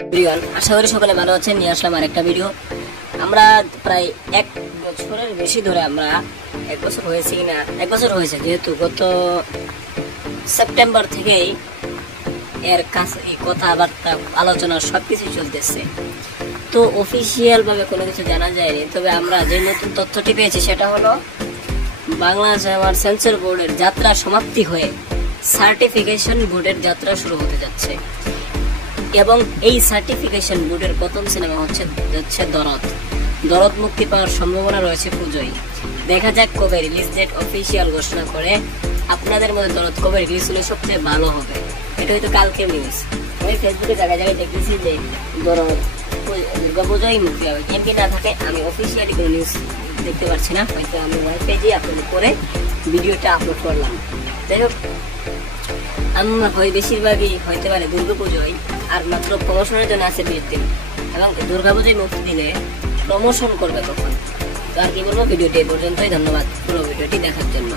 Everyone, আশা করি সকলে ভালো আছেন। নিয়ে আসলাম আরেকটা ভিডিও। আমরা প্রায় 1 বছরের বেশি ধরে, আমরা 1 বছর হয়েছে কিনা, 1 বছর হয়েছে, যেহেতু গত সেপ্টেম্বর থেকেই এর কাছে কথাবার্তা আলোচনা সবকিছু চলতেছে। তো অফিসিয়াল ভাবে কোনো কিছু জানা যায়নি, তবে আমরা যে নতুন তথ্যটি পেয়েছি সেটা হলো বাংলাদেশ আমার সেন্সর বোর্ডের যাত্রা সমাপ্তি হয়ে সার্টিফিকেশন বোর্ডের যাত্রা শুরু হতে যাচ্ছে। এবং এই সার্টিফিকেশন বোর্ডের প্রথম সিনেমা হচ্ছে দরদ মুক্তি পাওয়ার সম্ভাবনা রয়েছে পুজোয়। দেখা যাক কবে রিলিজ ডেট অফিসিয়াল ঘোষণা করে। আপনাদের মধ্যে দরদ কবে রিলিজ হলে সবচেয়ে ভালো হবে? এটা হয়তো কালকে নিউজ। আমি ফেসবুকে জায়গায় জায়গায় দেখতেছি যে দরদ দুর্গাপূজায় মুক্তি হবে, এমপি না থাকে। আমি অফিসিয়ালি কোনো নিউজ দেখতে পাচ্ছি না, হয়তো আমি ওয়েব পেজে আপলোড করে ভিডিওটা আপলোড করলাম। যাই হোক, আমরা বেশিরভাগই হইতে পারে দুর্গাপুজোয়, আর মাত্র প্রমোশনের জন্য আছে 20 দিন। এবং দুর্গাপুজোয় মুক্তি দিলে প্রমোশন করবে কখন? তো আর কি বলবো, ভিডিওটি এই পর্যন্তই। ধন্যবাদ পুরো ভিডিওটি দেখার জন্য।